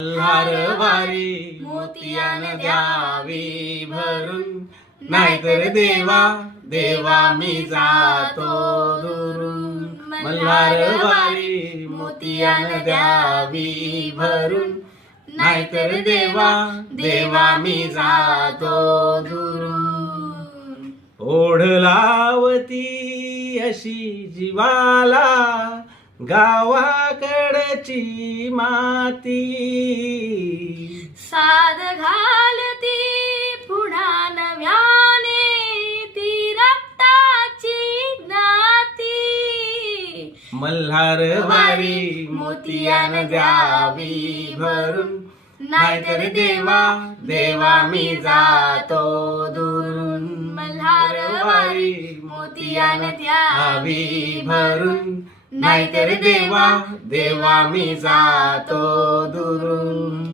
मल्हारवारी मोतियान द्यावी भरून, नाहीतर देवा देवा मी जातो दुरून. मल्हारवारी मोतियान द्यावी भरून, नाहीतर देवा देवा मी जातो दुरून. ओढ लावती अशी जीवाला गावाकडची माती, साद घालती पुन्हा नव्याने ती रक्ताची नाती. मल्हारवारी मोतियान द्यावी भरून, नाहीतर देवा देवा मी जातो दुरून. मल्हारवारी मोतियान द्यावी भरून, नाहीतर देवा देवा मी जातो दुरून.